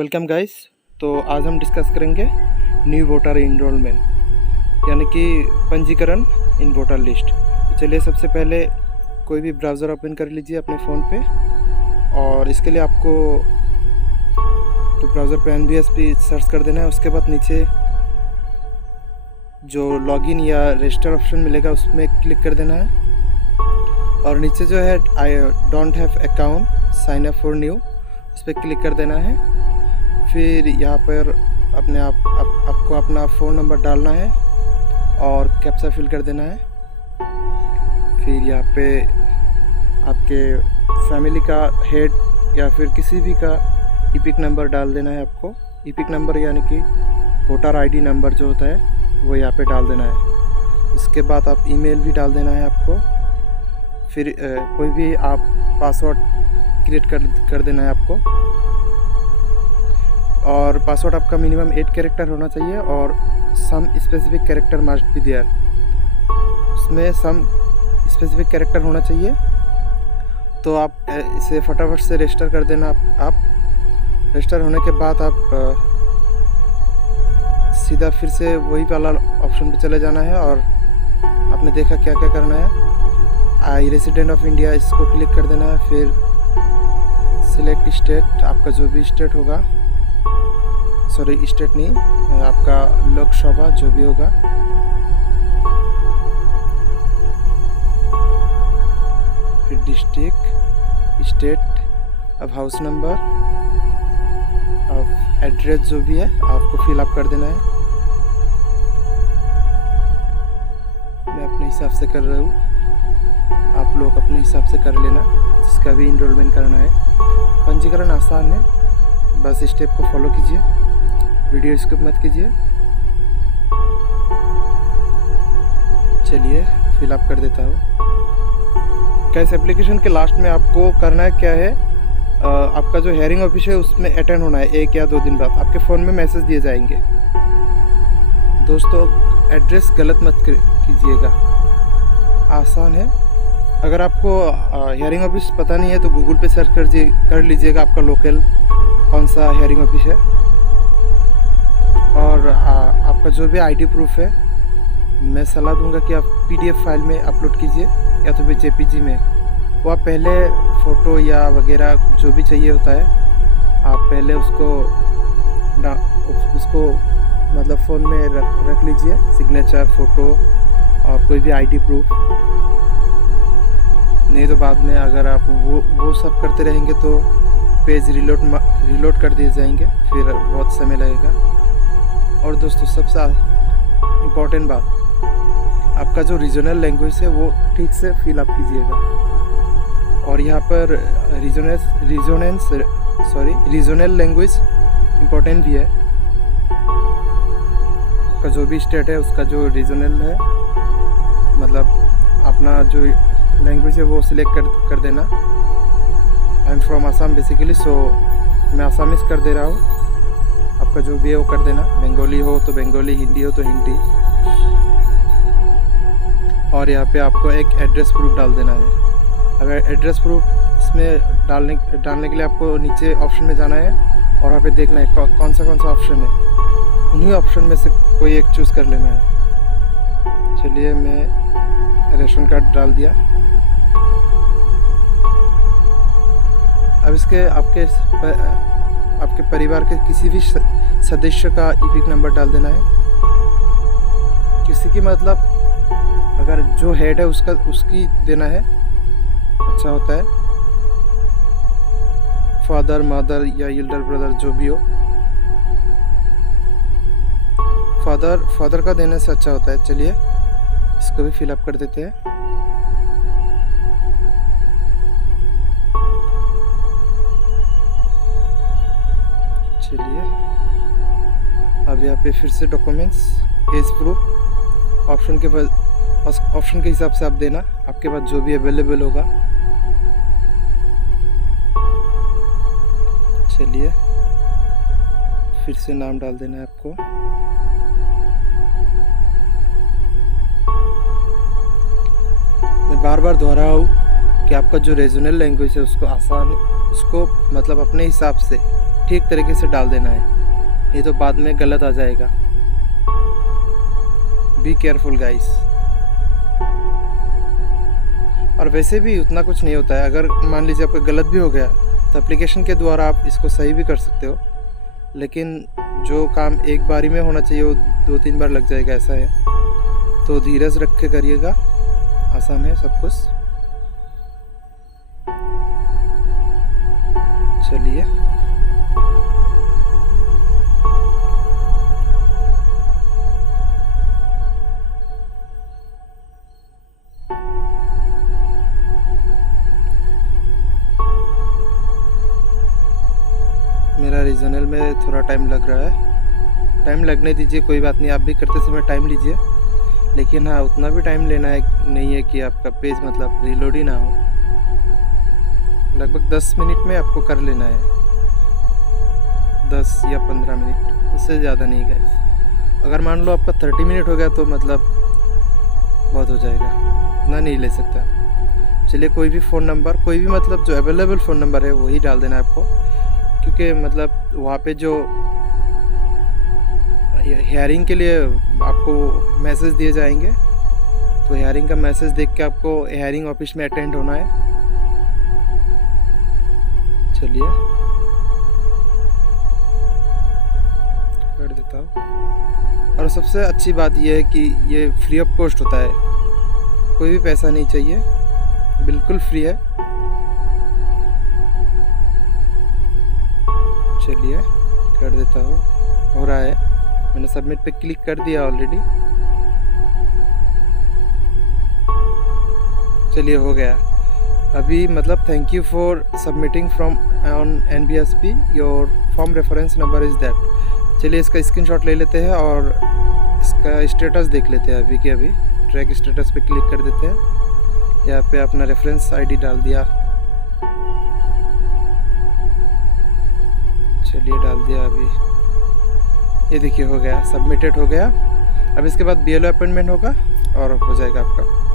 Welcome guys. तो आज हम डिस्कस करेंगे न्यू वोटर इनरोलमेंट यानी कि पंजीकरण इन वोटर लिस्ट। तो चलिए सबसे पहले कोई भी ब्राउज़र ओपन कर लीजिए अपने फ़ोन पे, और इसके लिए आपको तो ब्राउज़र पे NBSP सर्च कर देना है। उसके बाद नीचे जो लॉगिन या रजिस्टर ऑप्शन मिलेगा उसमें क्लिक कर देना है, और नीचे जो है I don't have account sign up for new, उस पर क्लिक कर देना है। फिर यहाँ पर आपको अपना फ़ोन नंबर डालना है और कैप्चा फिल कर देना है। फिर यहाँ पे आपके फैमिली का हेड या फिर किसी भी का ईपिक नंबर डाल देना है आपको। ईपिक नंबर यानी कि वोटर आईडी नंबर जो होता है वो यहाँ पे डाल देना है। उसके बाद आप ईमेल भी डाल देना है आपको। फिर कोई भी आप पासवर्ड क्रिएट कर देना है आपको, और पासवर्ड आपका मिनिमम 8 कैरेक्टर होना चाहिए, और some specific character must be there, उसमें सम स्पेसिफिक कैरेक्टर होना चाहिए। तो आप इसे फटाफट से रजिस्टर कर देना। आप रजिस्टर होने के बाद आप सीधा फिर से वही वाला ऑप्शन पे चले जाना है, और आपने देखा क्या क्या करना है। आई रेसिडेंट ऑफ इंडिया इसको क्लिक कर देना है। फिर सिलेक्ट स्टेट, आपका जो भी स्टेट होगा, सॉरी स्टेट नहीं, आपका लोकसभा जो भी होगा, फिर डिस्ट्रिक्ट, स्टेट, अब हाउस नंबर, अब एड्रेस जो भी है आपको फिल अप कर देना है। मैं अपने हिसाब से कर रहा हूँ, आप लोग अपने हिसाब से कर लेना जिसका भी इनरोलमेंट करना है। पंजीकरण आसान है, बस स्टेप को फॉलो कीजिए, वीडियो स्किप मत कीजिए। चलिए फिल अप कर देता हूँ। कैसे एप्लीकेशन के लास्ट में आपको करना है क्या है, आपका जो हेयरिंग ऑफिस है उसमें अटेंड होना है 1 या 2 दिन बाद। आपके फ़ोन में मैसेज दिए जाएंगे। दोस्तों एड्रेस गलत मत कीजिएगा, आसान है। अगर आपको हेयरिंग ऑफिस पता नहीं है तो गूगल पे सर्च कर लीजिएगा आपका लोकल कौन सा हेयरिंग ऑफिस है, और आपका जो भी आईडी प्रूफ है मैं सलाह दूंगा कि आप PDF फाइल में अपलोड कीजिए या तो फिर JPG में। वो आप पहले फ़ोटो या वगैरह जो भी चाहिए होता है, आप पहले उसको मतलब फ़ोन में रख लीजिए, सिग्नेचर, फ़ोटो और कोई भी आईडी प्रूफ। नहीं तो बाद में अगर आप वो सब करते रहेंगे तो पेज रिलोड कर दिए जाएंगे, फिर बहुत समय लगेगा। और दोस्तों सबसे इम्पोर्टेंट बात, आपका जो रीजनल लैंग्वेज है वो ठीक से फिल अप कीजिएगा। और यहाँ पर रीजनल लैंग्वेज इम्पोर्टेंट भी है। आपका जो भी स्टेट है उसका जो रीजनल है, मतलब अपना जो लैंग्वेज है वो सिलेक्ट कर देना। I am from Assam basically, so मैं आसामीज कर दे रहा हूँ। आपका जो भी है वो कर देना, बंगाली हो तो बंगाली, हिंदी हो तो हिंदी। और यहाँ पे आपको एक एड्रेस प्रूफ डाल देना है। अगर एड्रेस प्रूफ इसमें डालने के लिए आपको नीचे ऑप्शन में जाना है, और वहाँ पे देखना है कौन सा ऑप्शन है। उन्हीं ऑप्शन में से कोई एक चूज़ कर लेना है। चलिए मैं रेशन कार्ड डाल दिया। अब इसके आपके परिवार के किसी भी सदस्य का ईपिक नंबर डाल देना है। किसी की मतलब अगर जो हेड है उसकी देना है, अच्छा होता है। फादर, मदर या एल्डर ब्रदर जो भी हो, फादर का देने से अच्छा होता है। चलिए इसको भी फिल अप कर देते हैं। चलिए अब यहाँ पे फिर से डॉक्यूमेंट्स, एज प्रूफ ऑप्शन के हिसाब से आप देना, आपके पास जो भी अवेलेबल होगा। चलिए फिर से नाम डाल देना है आपको। मैं बार बार दोहराऊँ कि आपका जो रीजनल लैंग्वेज है उसको मतलब अपने हिसाब से ठीक तरीके से डाल देना है, नहीं तो बाद में गलत आ जाएगा। Be careful guys. और वैसे भी उतना कुछ नहीं होता है, अगर मान लीजिए आपका गलत भी हो गया तो एप्लीकेशन के द्वारा आप इसको सही भी कर सकते हो, लेकिन जो काम एक बारी में होना चाहिए वो 2-3 बार लग जाएगा, ऐसा है। तो धीरज रख के करिएगा, आसान है सब कुछ। चलिए मेरा रीजनल में थोड़ा टाइम लग रहा है, टाइम लगने दीजिए, कोई बात नहीं। आप भी करते समय टाइम लीजिए, लेकिन हाँ उतना भी टाइम लेना है नहीं है कि आपका पेज मतलब रीलोड ही ना हो। लगभग 10 मिनट में आपको कर लेना है, 10 या 15 मिनट, उससे ज़्यादा नहीं गाइस। अगर मान लो आपका 30 मिनट हो गया तो मतलब बहुत हो जाएगा, इतना नहीं ले सकता। चलिए कोई भी फ़ोन नंबर, कोई भी मतलब जो अवेलेबल फ़ोन नंबर है वही डाल देना है आपको, क्योंकि मतलब वहाँ पे जो हेयरिंग के लिए आपको मैसेज दिए जाएंगे, तो हेयरिंग का मैसेज देख के आपको हेयरिंग ऑफिस में अटेंड होना है। चलिए कर देता हूँ। और सबसे अच्छी बात यह है कि ये फ्री ऑफ कॉस्ट होता है, कोई भी पैसा नहीं चाहिए, बिल्कुल फ्री है। चलिए कर देता हूँ, हो रहा है। मैंने सबमिट पे क्लिक कर दिया ऑलरेडी। चलिए हो गया अभी, मतलब thank you for submitting from on NBSP, your form reference number is that. चलिए इसका स्क्रीनशॉट ले लेते हैं और इसका स्टेटस देख लेते हैं अभी के अभी। ट्रैक स्टेटस पे क्लिक कर देते हैं, यहाँ पे अपना रेफरेंस ID डाल दिया। चलिए डाल दिया अभी, ये देखिए हो गया, सबमिटेड हो गया। अब इसके बाद BLO अपॉइंटमेंट होगा और हो जाएगा आपका।